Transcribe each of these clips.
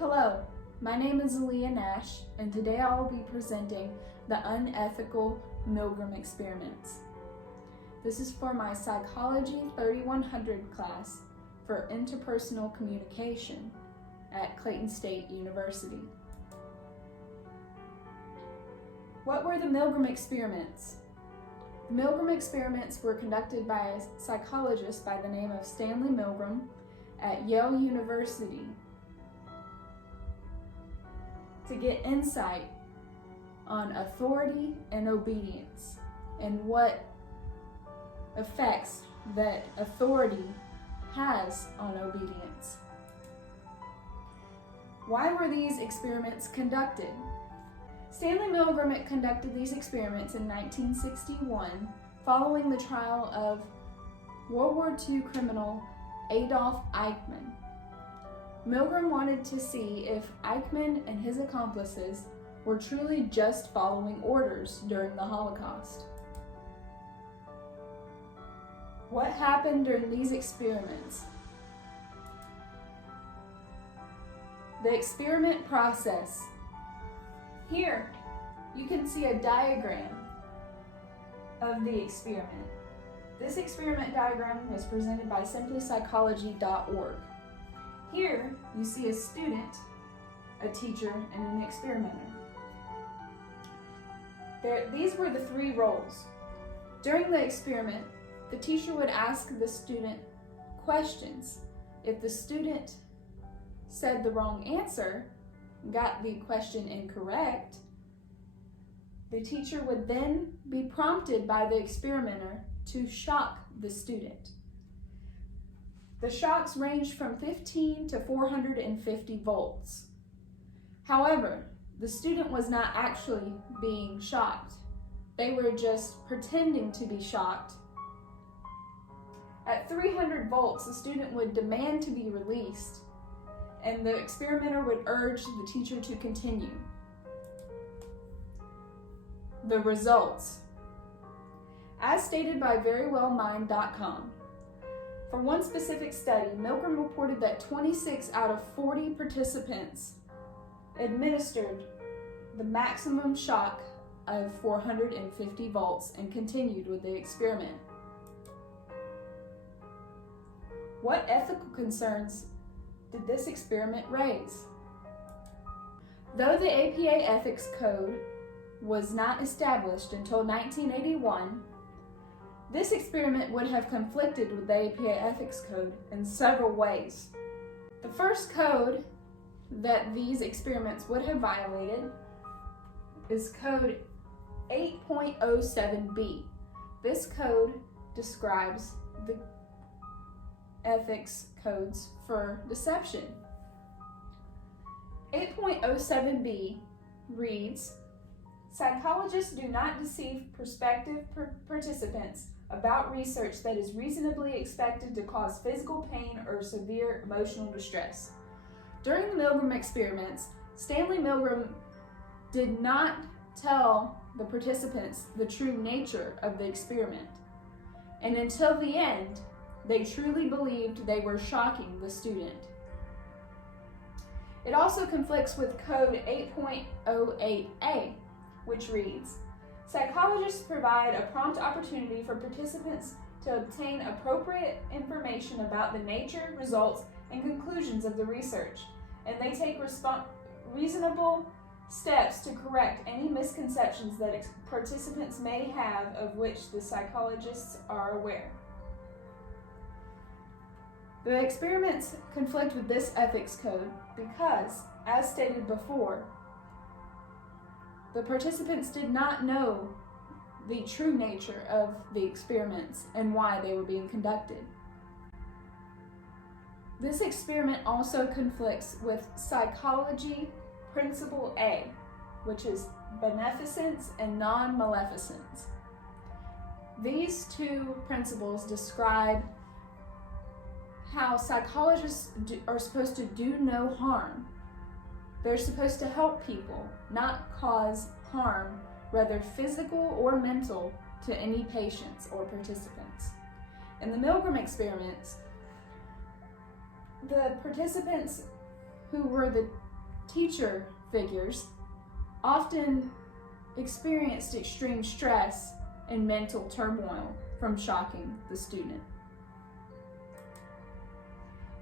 Hello, my name is Aaliyah Nash, and today I will be presenting the Unethical Milgram experiments. This is for my Psychology 3100 class for interpersonal communication at Clayton State University. What were the Milgram experiments? The Milgram experiments were conducted by a psychologist by the name of Stanley Milgram at Yale University to get insight on authority and obedience and what effects that authority has on obedience. Why were these experiments conducted? Stanley Milgram conducted these experiments in 1961 following the trial of World War II criminal Adolf Eichmann. Milgram wanted to see if Eichmann and his accomplices were truly just following orders during the Holocaust. What happened during these experiments? The experiment process. Here, you can see a diagram of the experiment. This experiment diagram was presented by simplypsychology.org. Here, you see a student, a teacher, and an experimenter. These were the three roles. During the experiment, the teacher would ask the student questions. If the student said the wrong answer, got the question incorrect, the teacher would then be prompted by the experimenter to shock the student. The shocks ranged from 15 to 450 volts. However, the student was not actually being shocked. They were just pretending to be shocked. At 300 volts, the student would demand to be released, and the experimenter would urge the teacher to continue. The results. As stated by verywellmind.com, for one specific study, Milgram reported that 26 out of 40 participants administered the maximum shock of 450 volts and continued with the experiment. What ethical concerns did this experiment raise? Though the APA Ethics Code was not established until 1981, this experiment would have conflicted with the APA Ethics Code in several ways. The first code that these experiments would have violated is code 8.07b. This code describes the ethics codes for deception. 8.07b reads, psychologists do not deceive prospective participants about research that is reasonably expected to cause physical pain or severe emotional distress. During the Milgram experiments, Stanley Milgram did not tell the participants the true nature of the experiment, and until the end, they truly believed they were shocking the student. It also conflicts with code 8.08a, which reads, psychologists provide a prompt opportunity for participants to obtain appropriate information about the nature, results, and conclusions of the research, and they take reasonable steps to correct any misconceptions that participants may have of which the psychologists are aware. The experiments conflict with this ethics code because, as stated before, the participants did not know the true nature of the experiments and why they were being conducted. This experiment also conflicts with Psychology Principle A, which is beneficence and non-maleficence. These two principles describe how psychologists are supposed to do no harm. They're supposed to help people, not cause harm, whether physical or mental, to any patients or participants. In the Milgram experiments, the participants who were the teacher figures often experienced extreme stress and mental turmoil from shocking the student.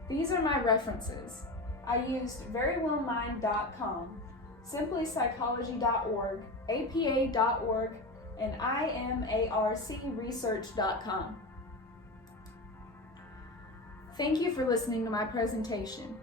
These are my references. I used verywellmind.com, simplypsychology.org, apa.org, and imarcresearch.com. Thank you for listening to my presentation.